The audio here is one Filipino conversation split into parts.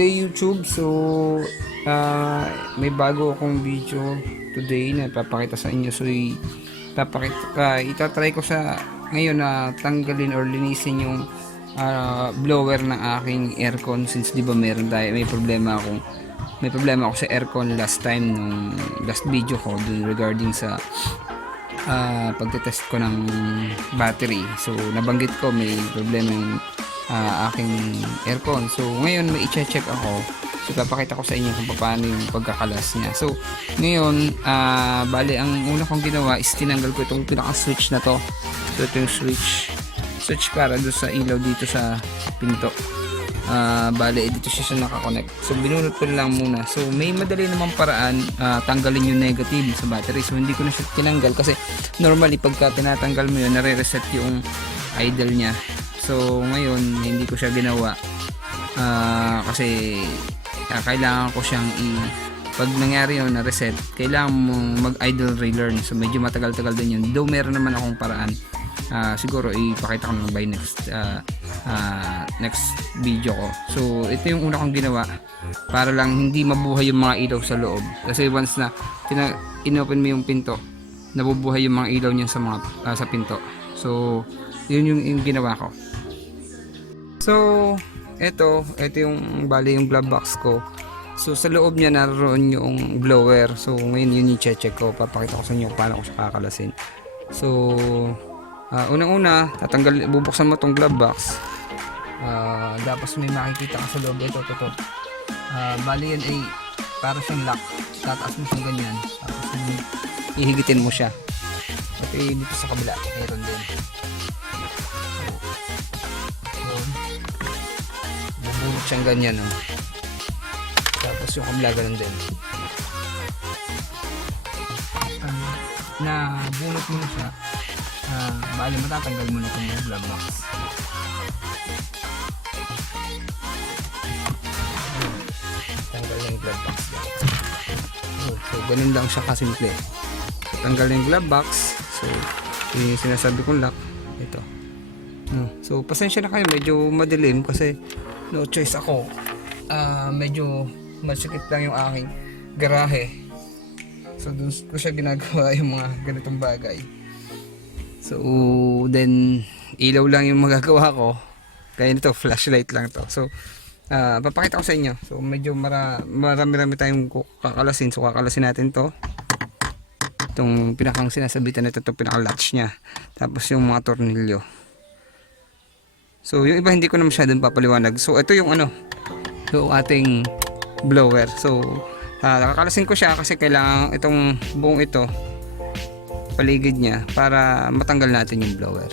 day YouTube. So may bago akong video today na papakita sa inyo. So itatry ko sa ngayon na tanggalin or linisin yung blower ng aking aircon, since di ba may problema ako sa aircon last time nung last video ko dun regarding sa pagtetest ko ng battery. So nabanggit ko may problema yung aking aircon. So ngayon may i-check ako. So papakita ko sa inyo kung paano yung pagkakalas niya. So ngayon bali ang una kong ginawa is tinanggal ko itong pinaka switch na to. So ito yung switch para doon sa ilaw dito sa pinto. Bali dito siya nakakonect. So binunot ko lang muna. So may madali namang paraan tanggalin yung negative sa battery. So hindi ko na siya tinanggal kasi normally pagka tinatanggal mo yun nare-reset yung idle niya. So ngayon hindi ko siya ginawa kasi kailangan ko siyang pag nangyari yun na reset, kailangan mong mag idle relearn. So medyo matagal-tagal din yun, though meron naman akong paraan. Siguro ipakita ko naman by next video ko. So ito yung una kong ginawa para lang hindi mabuhay yung mga ilaw sa loob, kasi once na inopen mo yung pinto, nabubuhay yung mga ilaw niya sa sa pinto. So yun yung ginawa ko. So ito yung bali yung glove box ko. So sa loob niya naroon yung blower. So ngayon yun yung check ko. Papakita ko sa inyo paano ko siya kakalasin. So unang-una bubuksan mo tong glove box. Tapos may makikita ka sa loob. Ito. Bali yan ay para siyang lock. Tataas mo siyang ganyan. Tapos ihigitin mo siya. At dito sa kabila mayroon din. Bubulot siyang ganyan, no? Tapos yung kabila ganun din. Na bunot mo na siya, bali matatanggal mo na itong glove box. Tanggal yung glove box yan. So ganun lang siya kasimple. Tanggal yung glove box. So yung sinasabi kong lock, ito. So pasensya na kayo, medyo madilim kasi no choice ako. Medyo masikip lang yung aking garahe. So doon ko siya ginagawa yung mga ganitong bagay. So then ilaw lang yung magagawa ko. Kaya nito flashlight lang to. So papakita ko sa inyo. So medyo marami tayong kakalasin. So kakalasin natin to. Itong pinakang sinasabitan nito, itong pinaka latch nya. Tapos yung mga tornilyo. So yung iba hindi ko na masyadong papaliwanag. So ito yung yung ating blower. So kakalasin ko siya kasi kailangan itong buong ito, paligid niya, para matanggal natin yung blower.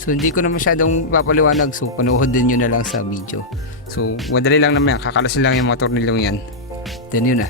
So hindi ko na masyadong papaliwanag. So panuhod din nyo na lang sa video. So madali lang naman yan. Kakalasin lang yung mga tornilyong yan. Then yun na.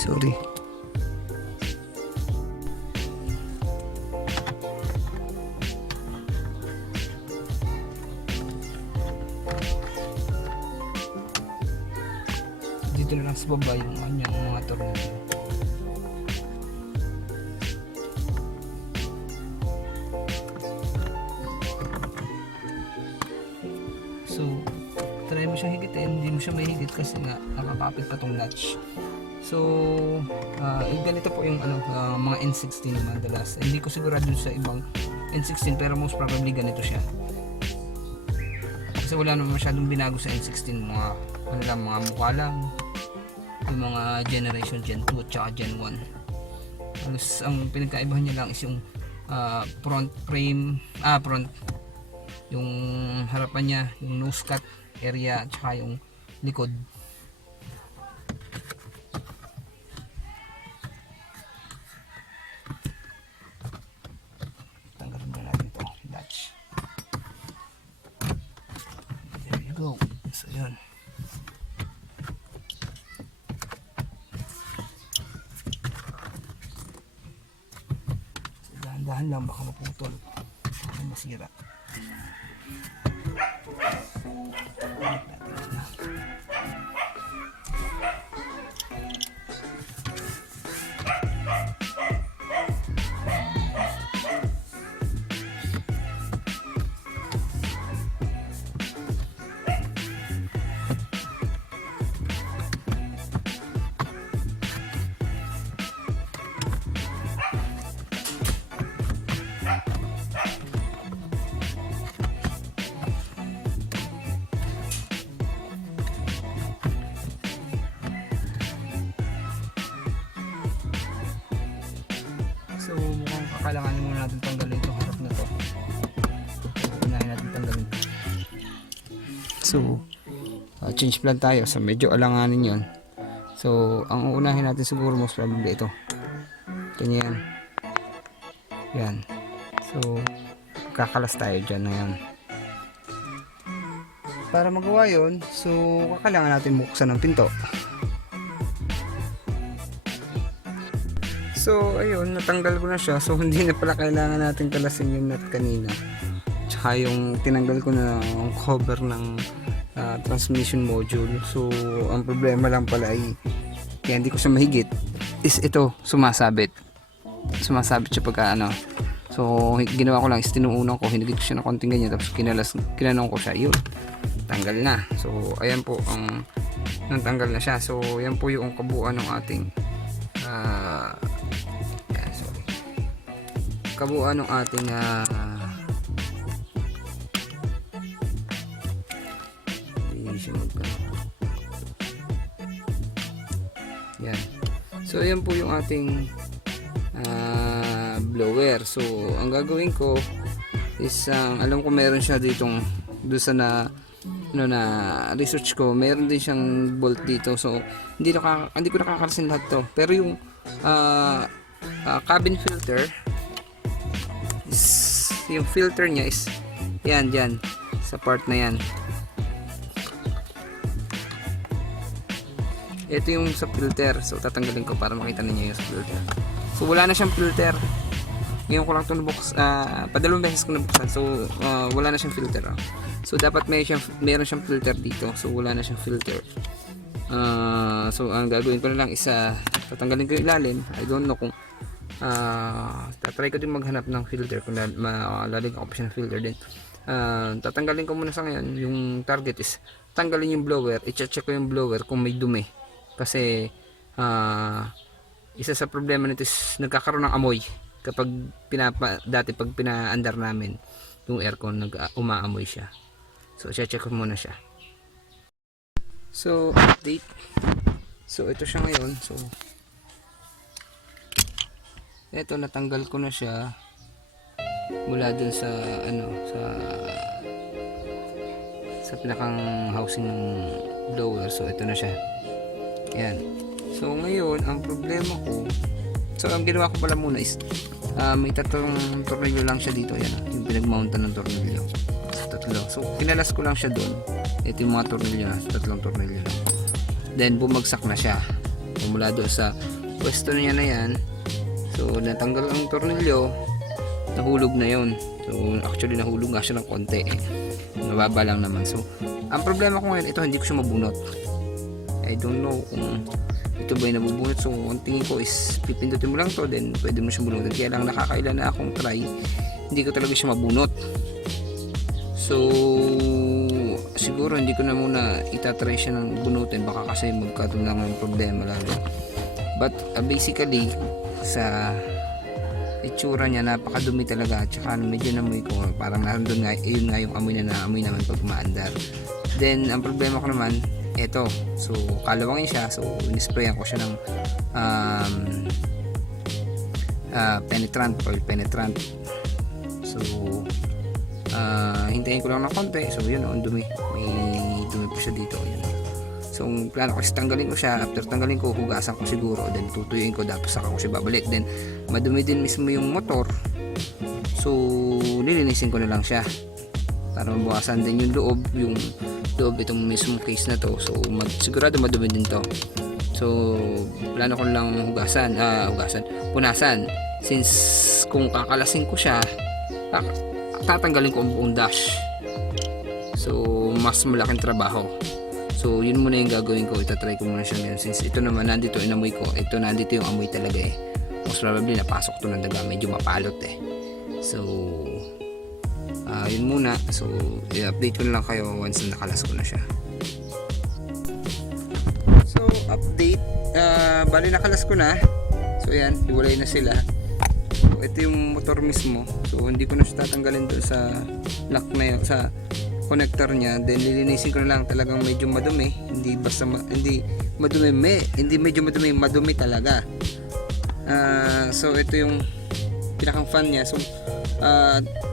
Sorry. Dito na lang sa baba yung mga tornilyo. So try mo siyang higitin. Hindi mo siya mahigit kasi nga nakakapit pa tong latch. So, ganito po yung mga N16 na madalas. Hindi ko sigurado sa ibang N16 pero most probably ganito siya. Kasi wala naman masyadong binago sa N16, mga mga mukha lang. Yung mga generation Gen 2 at saka Gen 1. Halos ang pinagkaibahan niya lang is yung front frame, yung harapan niya, yung nose cut area at saka yung likod. Tanggalin na natin ito, latch. There you go. So yun. So, dahan-dahan lang, baka maputol, baka masira. So mukhang kakailanganin muna natin tanggalin itong harap na to. Unahin natin tanggalin. So change plan tayo. So medyo alanganin yon. So ang uunahin natin siguro most probably ito. Ganyan. Yan. So kakalas tayo dyan na yan. Para magawa yon, so kakailangan natin buksan ng pinto. So ayun, natanggal ko na siya. So hindi na pala kailangan natin kalasin yung nut kanina. Tsaka yung tinanggal ko na yung cover ng transmission module. So ang problema lang pala ay kaya hindi ko siya mahigit is ito, sumasabit siya pagka so ginawa ko lang is tinuunan ko, hinigit ko siya ng konting ganyan, tapos kinanong ko siya, yun, tanggal na. So ayan po ang natanggal na siya. So yan po yung kabuuan ng ating kabuuan ng ating yan. So yan po yung ating blower. So ang gagawin ko is alam ko meron siya ditong doon sa na research ko, meron din siyang bolt dito. So hindi ko nakakalasin lahat to, pero yung cabin filter is, yung filter niya is yan dyan sa part na yan. Ito yung sa filter. So tatanggalin ko para makita ninyo yung sa filter. So wala na siyang filter. Ngayon ko lang ito nabuksan, padalawang beses ko nabuksan. So wala na siyang filter. So dapat meron siyang filter dito. So wala na siyang filter. So ang gagawin ko na lang is tatanggalin ko yung ilalim. I don't know kung tatry ko din maghanap ng filter kung lalagyan ko pa siya ng filter din. Tatanggalin ko muna sa ngayon. Yung target is tanggalin yung blower. I-check ko yung blower kung may dumi, kasi isa sa problema nito is nagkakaroon ng amoy kapag dati pag pinaandar namin yung aircon, umaamoy siya. So i-check ko muna siya. So update. So ito siya ngayon. So eto, natanggal ko na siya mula dun sa sa pinakang housing ng blower. So ito na siya. Yan. So ngayon ang problema ko, so ang ginawa ko pala muna is may tatlong tornilyo lang siya dito. Yan, yung pinagmountan ng tornilyo, tatlo. So kinalas ko lang siya doon. Ito yung mga tornilyo na, tatlong tornilyo lang. Then bumagsak na siya mula doon sa pwesto niya na yan. So natanggal ang tornilyo, nahulog na yon. So actually nahulog nga siya ng konti, mababa lang naman. So ang problema ko ngayon, ito hindi ko siya mabunot. I don't know kung ito ba yung nabubunot. So ang tingin ko is pipindutin mo lang to, then pwede mo siya bunutin. Kaya lang nakakailan na akong try, hindi ko talaga siya mabunot. So siguro hindi ko na muna itatry siya ng bunutin, baka kasi magkatulang ng problema lalo. But basically sa itsura niya napakadumi talaga, at saka medyo namoy ko parang nandun nga, yun nga yung amoy na naamoy naman pag umaandar. Then ang problema ko naman eto, so kalawangin siya, so inisprayan ko siya ng penetrant, oil penetrant. So hintayin ko lang ng konti, so yun ang dumi, may dumi po siya dito, yun. So ang plano ko is tanggalin ko siya. After tanggalin ko, hugasan ko siguro, then tutuyuin ko, tapos saka ko siya babalik. Then madumi din mismo yung motor, so lilinisin ko na lang siya para mabawasan din yung loob itong mismo case na to. So sigurado madumi din to. So plano ko lang punasan, since kung kakalasin ko siya, tatanggalin ko ang buong dash, so mas malaking trabaho. So yun muna yung gagawin ko, itatry ko muna siya ngayon, since ito naman nandito inamoy ko, ito nandito yung amoy talaga eh. Most probably napasok to ng daga, medyo mapalot eh. So yun muna, so i-update ko na lang kayo once na nakalas ko na siya. So update, bali nakalas ko na, so yan, hiwalay na sila. So ito yung motor mismo, so hindi ko na siya tatanggalin doon sa lock na yun, sa connector niya. Then lilinisin ko na lang, talagang medyo madumi, hindi basta hindi medyo madumi talaga. So ito yung pinakang fan niya. So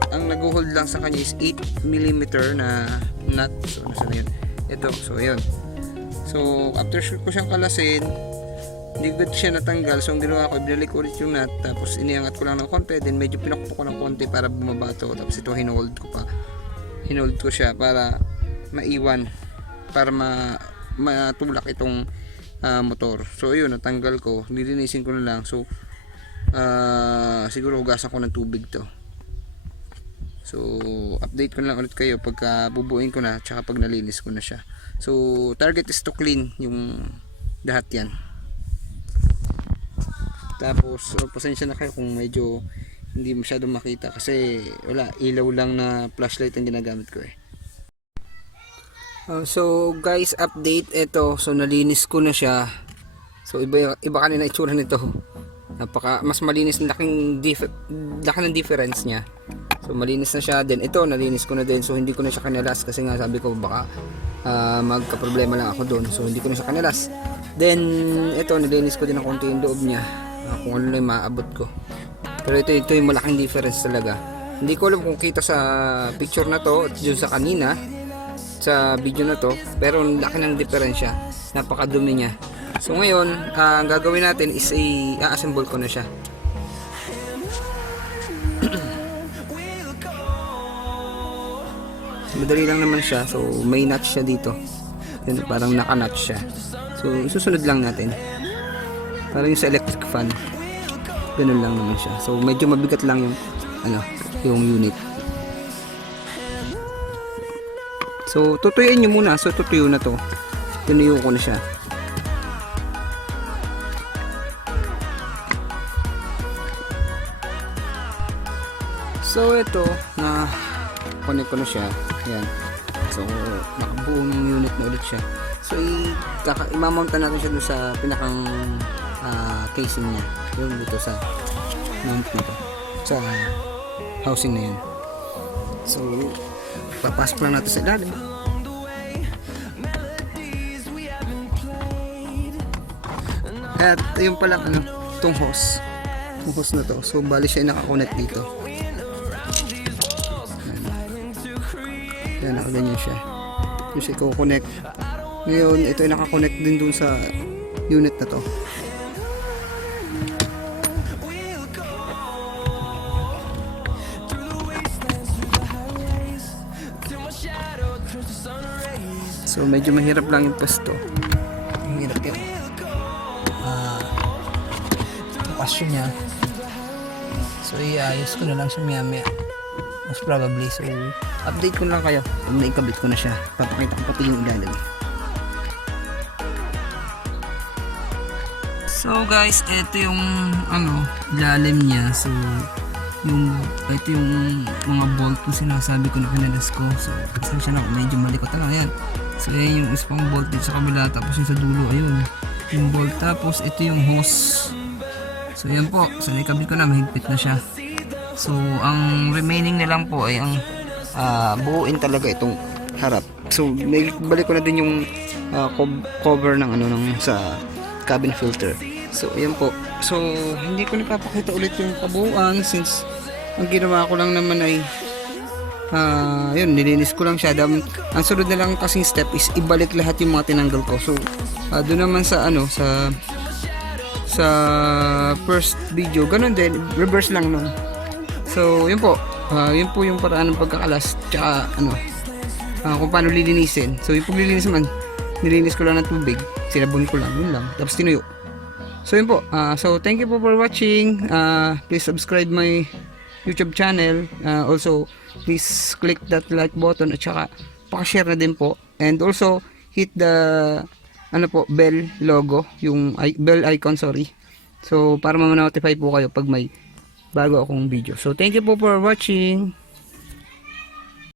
ang nag-hold lang sa kanya is 8mm na nut. So nasa na yun, ito, so yun. So after ko siyang kalasin, hindi ko siya natanggal, so ang ginawa ko, binalik ulit yung nut, tapos iniangat ko lang ng konti, then medyo pinakpo ko ng konti para bumaba to, tapos ito hinold ko siya para maiwan, para matulak itong motor. So ayun, natanggal ko, nilinisin ko na lang. So siguro hugasan ko ng tubig to. So update ko na lang ulit kayo pagka bubuin ko na, tsaka pag nalinis ko na siya. So target is to clean yung lahat yan. Tapos pasensya na kayo kung medyo hindi masyado makita, kasi wala, ilaw lang na flashlight ang ginagamit ko eh. So guys, update, ito, so nalinis ko na siya. So iba kanina itsura nito, mas malinis, laki ng difference niya. So malinis na siya. Then ito, nalinis ko na din, so hindi ko na siya kanalas, kasi nga sabi ko baka magka-problema lang ako doon, so hindi ko na siya kanalas. Then ito, nalinis ko din ng konti yung loob niya, kung ano na yung maaabot ko. Pero ito yung malaking difference talaga. Hindi ko alam kung kita sa picture na to at yun sa kanina sa video na to, pero laki ng diferensya, napakadumi niya. So ngayon, ang gagawin natin is i-assemble ko na siya. Madali lang naman siya. So may notch siya dito, yun, parang naka-notch siya. So isusunod lang natin, parang yung sa electric fan, ganun lang naman siya. So medyo mabigat lang yung unit. So tutuyuin nyo muna. So tutuyo na to, tinuyo ko na siya. So ito, na connect ko na siya. Ayan. So nakabuo ng unit na ulit siya. So imamount natin siya doon sa pinakang casing niya, yun dito sa mount dito sa housing na yan. So papasok lang natin sa ilalim. At yung pala itong hose na to, so bali siya nakakonect dito. Yan, nakaganyan siya. Yung siya i-connect. Ngayon ito ay nakakonect din dun sa unit na to. So medyo mahirap lang yung pwesto. Mahirap yun. Pasyon niya. So iayos ko na lang siya maya. Most probably. So update ko lang kayo pag naikabit ko na siya. Papakita ko pati yung ilalim. So guys, ito yung ilalim niya. So ito yung mga bolt ko sinasabi ko na pinadas ko. So pasensya na, medyo malikot na lang yan. So yan yung isang bolt dito sa kabila, tapos yung sa dulo ayun. yung bolt. Tapos ito yung hose. So yan po, so nakabit ko na, mahigpit na siya. So ang remaining na lang po ay ang buuin talaga itong harap. So balik ko na din yung cover ng ano ng sa cabin filter. So ayan po. So hindi ko napapakita ulit yung kabuuan since ang ginawa ko lang naman ay yun, nilinis ko lang siya. Ang sunod na lang kasing step is ibalik lahat yung mga tinanggal ko. So doon naman sa ano sa first video, ganun din, reverse lang nun. So yun po, yun po yung paraan ng pagkakalas tsaka ano kung paano lilinisin. So yung paglilinis naman, nilinis ko lang ng tubig, sinabon ko lang, yun lang, tapos tinuyo. So yun po, so thank you po for watching. Please subscribe my YouTube channel. Also please click that like button at saka paka-share na din po, and also hit the ano po, bell logo, yung bell icon, sorry. So para ma-notify po kayo pag may bago akong video. So thank you po for watching.